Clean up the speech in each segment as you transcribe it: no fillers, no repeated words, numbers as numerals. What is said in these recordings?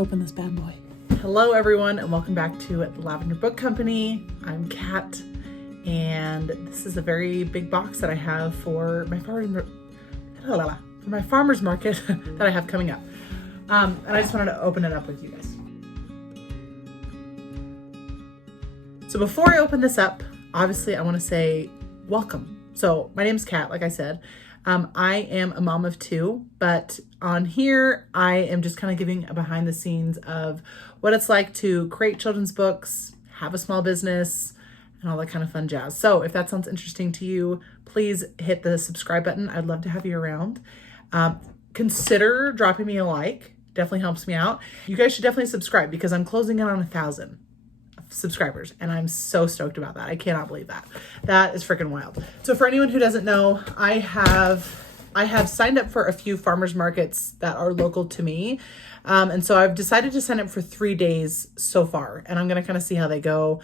open this bad boy. Hello everyone and welcome back to the Lavender Book Company. I'm Kat and this is a very big box that I have for my farmer's market that I have coming up. And I just wanted to open it up with you guys. So before I open this up, obviously I want to say welcome. So my name's Kat, like I said. I am a mom of two, but on here, I am just kind of giving a behind the scenes of what it's like to create children's books, have a small business, and all that kind of fun jazz. So if that sounds interesting to you, please hit the subscribe button. I'd love to have you around. Consider dropping me a like. Definitely helps me out. You guys should definitely subscribe because I'm closing in on 1,000 subscribers and I'm so stoked about that. I cannot believe that. That is freaking wild. So for anyone who doesn't know, I have signed up for a few farmers markets that are local to me. And so I've decided to sign up for 3 days so far, and I'm going to kind of see how they go.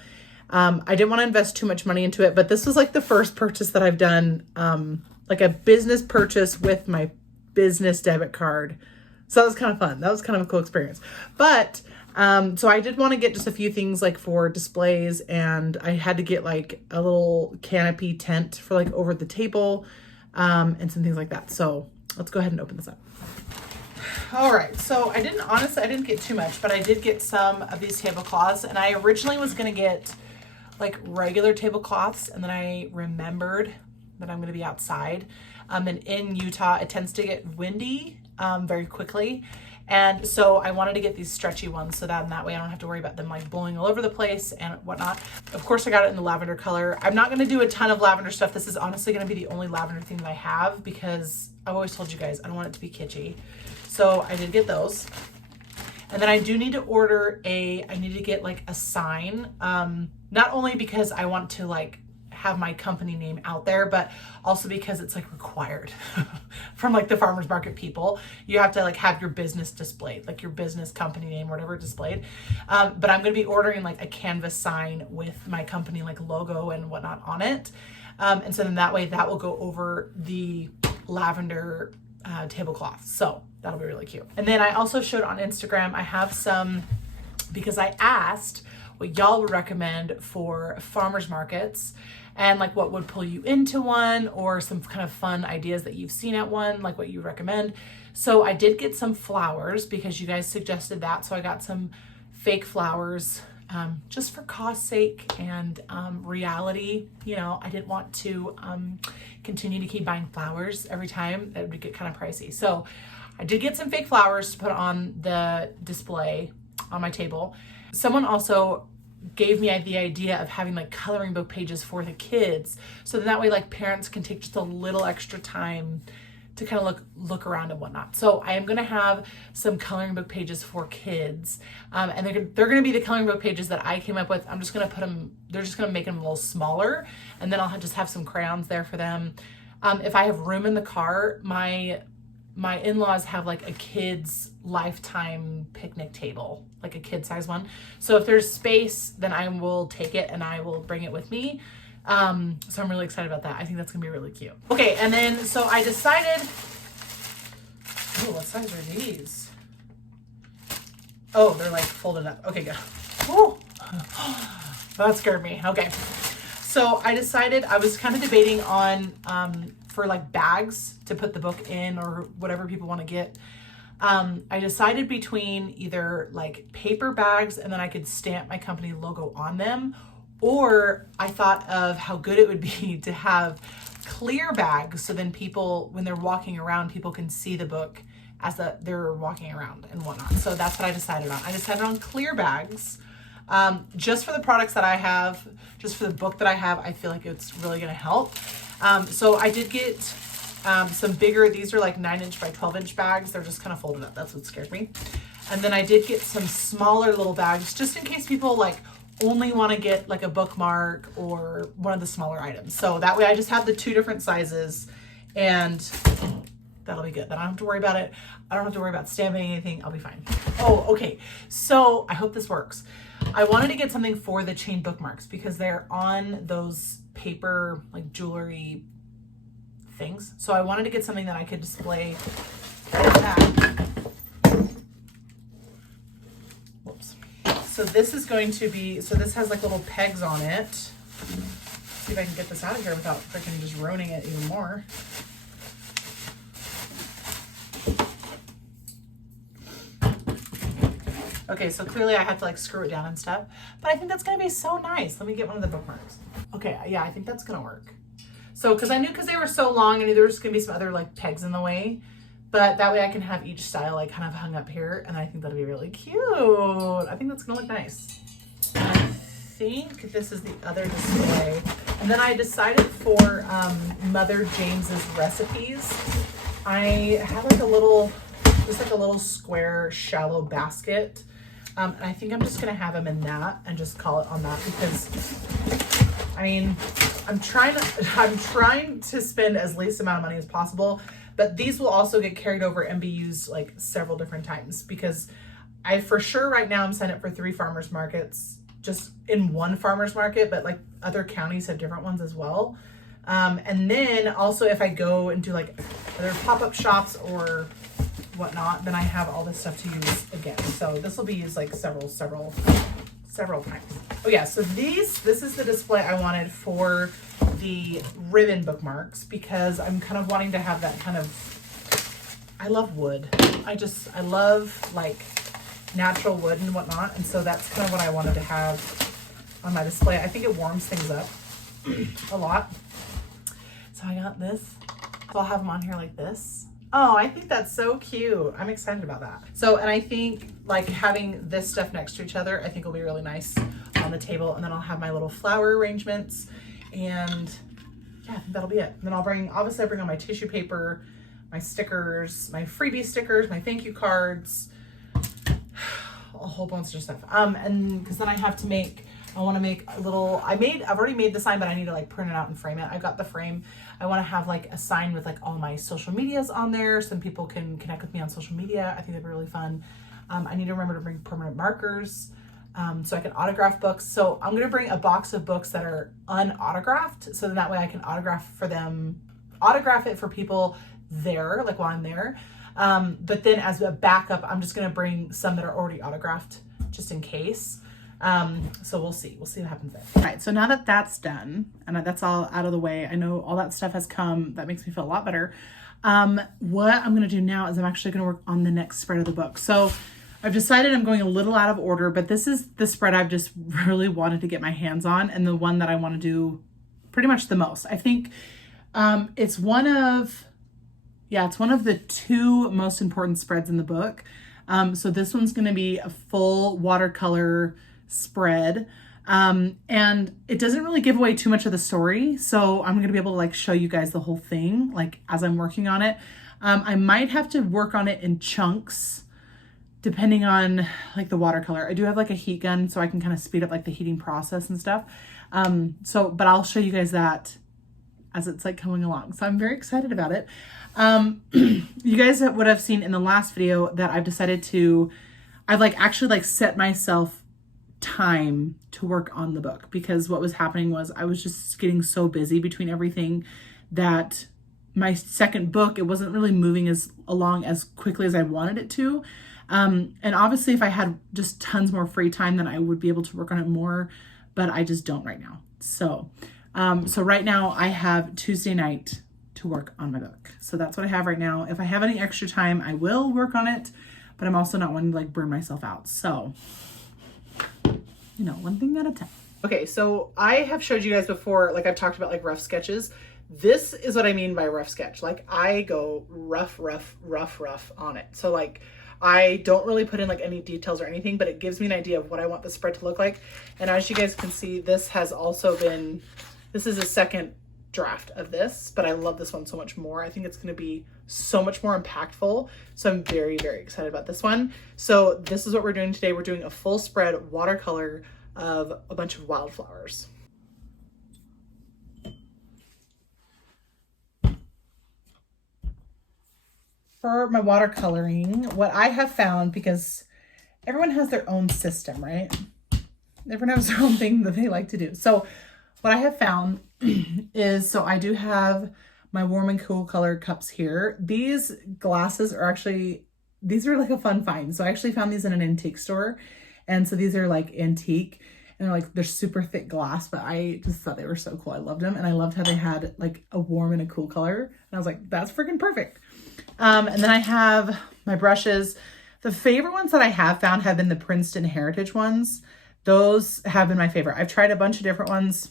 I didn't want to invest too much money into it, but this was like the first purchase that I've done, like a business purchase with my business debit card. So that was kind of fun. That was kind of a cool experience. But so I did want to get just a few things like for displays, and I had to get like a little canopy tent for like over the table, and some things like that. So let's go ahead and open this up. All right, so I didn't get too much, but I did get some of these tablecloths, and I originally was going to get like regular tablecloths, and then I remembered that I'm going to be outside, and in Utah, it tends to get windy very quickly. And so I wanted to get these stretchy ones so that in that way I don't have to worry about them like blowing all over the place and whatnot. Of course, I got it in the lavender color. I'm not going to do a ton of lavender stuff. This is honestly going to be the only lavender thing that I have because I've always told you guys I don't want it to be kitschy. So I did get those. And then I do need to I need to get like a sign, not only because I want to like have my company name out there, but also because it's like required from like the farmers market people. You have to like have your business displayed, like your business company name or whatever displayed. But I'm going to be ordering like a canvas sign with my company like logo and whatnot on it. And so then that way that will go over the lavender tablecloth. So that'll be really cute. And then I also showed on Instagram, I have some, because I asked what y'all would recommend for farmers markets and like what would pull you into one or some kind of fun ideas that you've seen at one, like what you recommend. So I did get some flowers because you guys suggested that. So I got some fake flowers just for cost sake and reality. You know, I didn't want to continue to keep buying flowers every time. That would get kind of pricey. So I did get some fake flowers to put on the display on my table. Someone also gave me the idea of having like coloring book pages for the kids. So then that way like parents can take just a little extra time to kind of look around and whatnot. So I am going to have some coloring book pages for kids. And they're going to be the coloring book pages that I came up with. I'm just going to they're just going to make them a little smaller. And then I'll just have some crayons there for them. If I have room in the car, my in-laws have like a kid's lifetime picnic table, like a kid-size one. So if there's space, then I will take it and I will bring it with me. So I'm really excited about that. I think that's gonna be really cute. Okay, and then so I decided, oh, what size are these? Oh, they're like folded up. Okay, good. Oh, that scared me. Okay, so I decided, I was kind of debating on for like bags to put the book in or whatever people want to get. I decided between either like paper bags and then I could stamp my company logo on them, or I thought of how good it would be to have clear bags so then people, when they're walking around, people can see the book as they're walking around and whatnot. So that's what I decided on. I decided on clear bags. Just for the products that I have, just for the book that I have, I feel like it's really going to help. So I did get some bigger, these are like 9-inch by 12-inch bags. They're just kind of folded up. That's what scared me. And then I did get some smaller little bags just in case people like only want to get like a bookmark or one of the smaller items. So that way I just have the 2 different sizes and that'll be good. Then I don't have to worry about it. I don't have to worry about stamping anything. I'll be fine. Oh, okay. So I hope this works. I wanted to get something for the chain bookmarks because they're on those paper like jewelry things. So I wanted to get something that I could display like that. So this is going to be, so this has like little pegs on it. See if I can get this out of here without freaking just ruining it even more. Okay, so clearly I have to like screw it down and stuff, but I think that's gonna be so nice. Let me get one of the bookmarks. Okay, yeah, I think that's gonna work. So, because they were so long, I knew there was gonna be some other like pegs in the way, but that way I can have each style like kind of hung up here, and I think that'll be really cute. I think that's gonna look nice. I think this is the other display. And then I decided for Mother James's recipes, I had like a little, just like a little square shallow basket. And I think I'm just gonna have them in that and just call it on that, because I mean, I'm trying to spend as least amount of money as possible, but these will also get carried over and be used like several different times, because I for sure right now I'm signed up for 3 farmers markets, just in one farmers market, but like other counties have different ones as well. And then also if I go and do like other pop-up shops or whatnot, then I have all this stuff to use again. So this will be used like several times. Oh yeah, so this is the display I wanted for the ribbon bookmarks, because I'm kind of wanting to have that kind of, I love wood. I love like natural wood and whatnot. And so that's kind of what I wanted to have on my display. I think it warms things up a lot. So I got this. So I'll have them on here like this. Oh, I think that's so cute. I'm excited about that. So, and I think like having this stuff next to each other, I think will be really nice on the table. And then I'll have my little flower arrangements, and yeah, I think that'll be it. And then obviously I bring on my tissue paper, my stickers, my freebie stickers, my thank you cards, a whole bunch of stuff. And because then I want to make a little, I've already made the sign, but I need to like print it out and frame it. I've got the frame. I want to have like a sign with like all my social medias on there. Some people can connect with me on social media. I think that'd be really fun. I need to remember to bring permanent markers so I can autograph books. So I'm going to bring a box of books that are unautographed. So then that way I can autograph it for people there, like while I'm there. But then as a backup, I'm just going to bring some that are already autographed just in case. So we'll see what happens there. All right, so now that that's done and that's all out of the way, I know all that stuff has come. That makes me feel a lot better. What I'm going to do now is I'm actually going to work on the next spread of the book. So I've decided I'm going a little out of order, but this is the spread I've just really wanted to get my hands on, and the one that I want to do pretty much the most. I think it's one of the 2 most important spreads in the book. So this one's going to be a full watercolor spread. And it doesn't really give away too much of the story. So I'm going to be able to like show you guys the whole thing, like as I'm working on it. I might have to work on it in chunks depending on like the watercolor. I do have like a heat gun, so I can kind of speed up like the heating process and stuff. But I'll show you guys that as it's like coming along. So I'm very excited about it. You guys would have seen in the last video that I've like actually like set myself time to work on the book, because what was happening was I was just getting so busy between everything that my second book, it wasn't really moving along as quickly as I wanted it to. And obviously if I had just tons more free time, then I would be able to work on it more, but I just don't right now. So right now I have Tuesday night to work on my book. So that's what I have right now. If I have any extra time, I will work on it, but I'm also not wanting to like burn myself out. So, one thing at a time. Okay, so I have showed you guys before, like I've talked about like rough sketches. This is what I mean by rough sketch. Like I go rough on it. So like I don't really put in like any details or anything, but it gives me an idea of what I want the spread to look like. And as you guys can see, this is a second draft of this, but I love this one so much more. I think it's going to be so much more impactful. So I'm very, very excited about this one. So this is what we're doing today. We're doing a full spread watercolor of a bunch of wildflowers. For my watercoloring, what I have found, because everyone has their own system, right? Everyone has their own thing that they like to do. So what I have found is, so I do have my warm and cool color cups here. These glasses are these are like a fun find. So I actually found these in an antique store, And so these are like antique and they're super thick glass, but I just thought they were so cool. I loved them. And I loved how they had like a warm and a cool color. And I was like, that's freaking perfect. And then I have my brushes. The favorite ones that I have found have been the Princeton Heritage ones. Those have been my favorite. I've tried a bunch of different ones,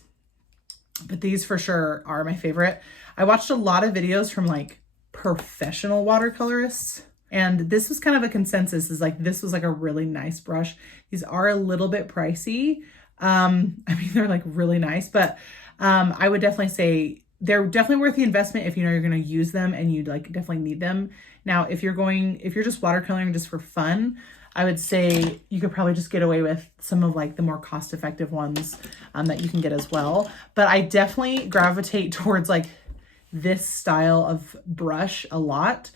but these for sure are my favorite. I watched a lot of videos from like professional watercolorists, and this was kind of a consensus, is like this was like a really nice brush. These are a little bit pricey. I mean, they're like really nice, but I would definitely say they're definitely worth the investment if you know you're going to use them and you like definitely need them. Now, if you're just watercoloring just for fun, I would say you could probably just get away with some of like the more cost-effective ones that you can get as well. But I definitely gravitate towards like this style of brush a lot.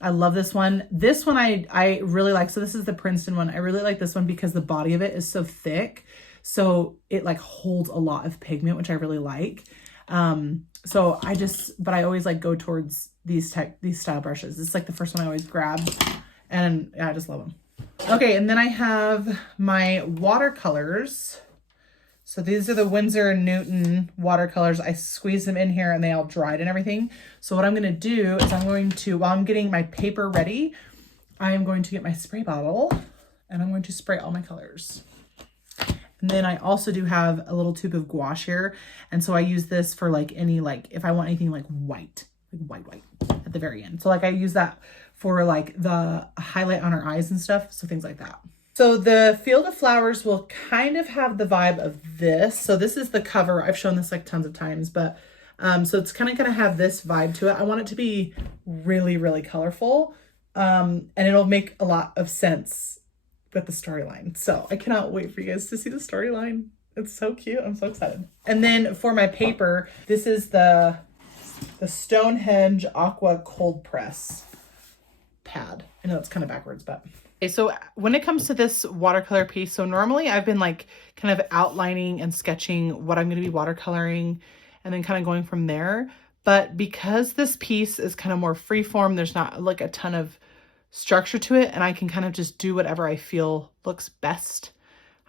I love this one. This one I really like. So this is the Princeton one. I really like this one because the body of it is so thick. So it like holds a lot of pigment, which I really like. But I always like go towards these style brushes. It's like the first one I always grab, and yeah, I just love them. Okay, and then I have my watercolors. So these are the Winsor & Newton watercolors. I squeezed them in here and they all dried and everything. So what I'm going to do is while I'm getting my paper ready, I am going to get my spray bottle and I'm going to spray all my colors. And then I also do have a little tube of gouache here. And so I use this for like if I want anything like white at the very end. So like I use that for like the highlight on our eyes and stuff. So things like that. So the Field of Flowers will kind of have the vibe of this. So this is the cover. I've shown this like tons of times, but so it's kind of going to have this vibe to it. I want it to be really, really colorful. And it'll make a lot of sense with the storyline. So I cannot wait for you guys to see the storyline. It's so cute. I'm so excited. And then for my paper, this is the Stonehenge Aqua Cold Press pad. I know it's kind of backwards, but... Okay, so when it comes to this watercolor piece, so normally I've been like kind of outlining and sketching what I'm going to be watercoloring and then kind of going from there. But because this piece is kind of more freeform, there's not like a ton of structure to it, and I can kind of just do whatever I feel looks best.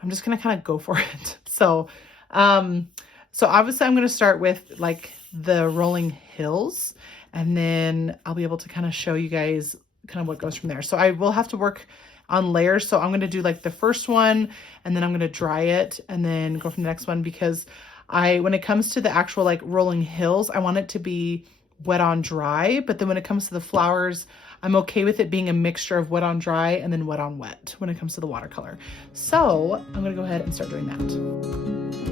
I'm just going to kind of go for it. So obviously I'm going to start with like the rolling hills, and then I'll be able to kind of show you guys kind of what goes from there. So I will have to work on layers. So I'm going to do like the first one, and then I'm going to dry it and then go from the next one, because when it comes to the actual like rolling hills, I want it to be wet on dry. But then when it comes to the flowers, I'm okay with it being a mixture of wet on dry and then wet on wet when it comes to the watercolor. So I'm going to go ahead and start doing that.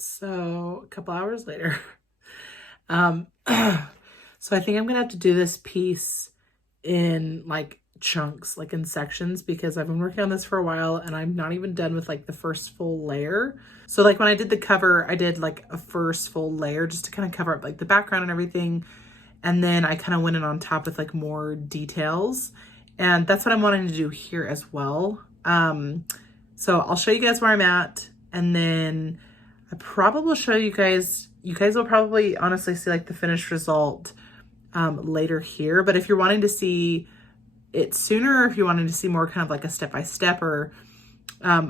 So a couple hours later, so I think I'm gonna have to do this piece in like chunks, like in sections, because I've been working on this for a while and I'm not even done with like the first full layer. So like when I did the cover, I did like a first full layer just to kind of cover up like the background and everything. And then I kind of went in on top with like more details, and that's what I'm wanting to do here as well. So I'll show you guys where I'm at, and then I probably will show you guys will probably honestly see like the finished result later here. But if you're wanting to see it sooner, or if you're wanting to see more kind of like a step-by-step or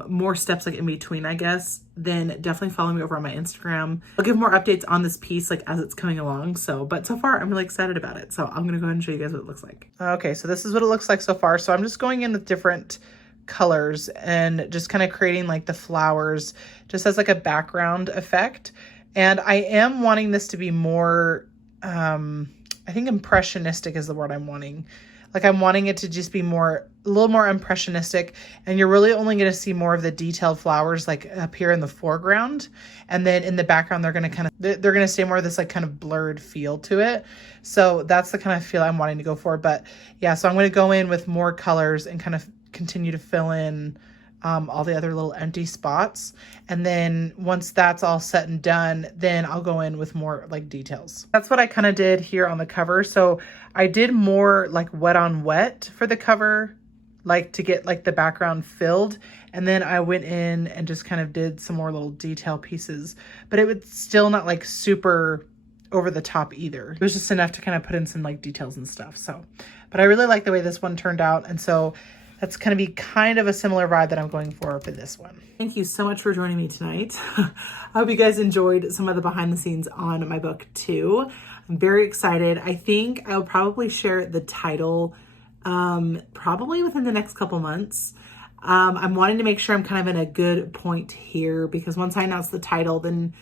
more steps like in between, I guess, then definitely follow me over on my Instagram. I'll give more updates on this piece like as it's coming along. But so far I'm really excited about it. So I'm gonna go ahead and show you guys what it looks like. Okay, so this is what it looks like so far. So I'm just going in with different colors and just kind of creating like the flowers just as like a background effect. And I am wanting this to be more, I I think impressionistic is the word I'm wanting. Like I'm wanting it to just be a little more impressionistic, and you're really only going to see more of the detailed flowers like up here in the foreground. And then in the background, they're going to stay more of this like kind of blurred feel to it. So that's the kind of feel I'm wanting to go for. But yeah, so I'm going to go in with more colors and kind of continue to fill in all the other little empty spots. And then once that's all set and done, then I'll go in with more like details. That's what I kind of did here on the cover. So I did more like wet on wet for the cover, like to get like the background filled. And then I went in and just kind of did some more little detail pieces, but it was still not like super over the top either. It was just enough to kind of put in some like details and stuff. So, but I really like the way this one turned out. And so that's going to be kind of a similar vibe that I'm going for this one. Thank you so much for joining me tonight. I hope you guys enjoyed some of the behind the scenes on my book too. I'm very excited. I think I'll probably share the title probably within the next couple months. I'm wanting to make sure I'm kind of in a good point here, because once I announce the title, then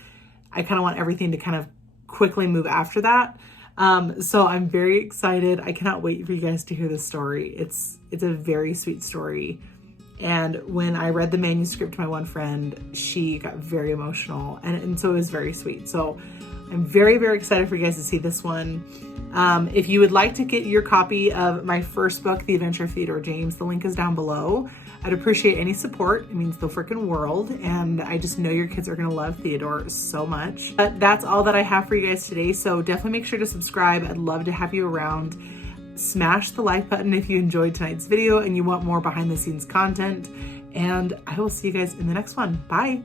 I kind of want everything to kind of quickly move after that. So I'm very excited. I cannot wait for you guys to hear this story. It's a very sweet story. And when I read the manuscript to my one friend, she got very emotional, and so it was very sweet. So I'm very, very excited for you guys to see this one. If you would like to get your copy of my first book, The Adventure of Theodore James, the link is down below. I'd appreciate any support. It means the freaking world. And I just know your kids are going to love Theodore so much. But that's all that I have for you guys today. So definitely make sure to subscribe. I'd love to have you around. Smash the like button if you enjoyed tonight's video and you want more behind the scenes content. And I will see you guys in the next one. Bye.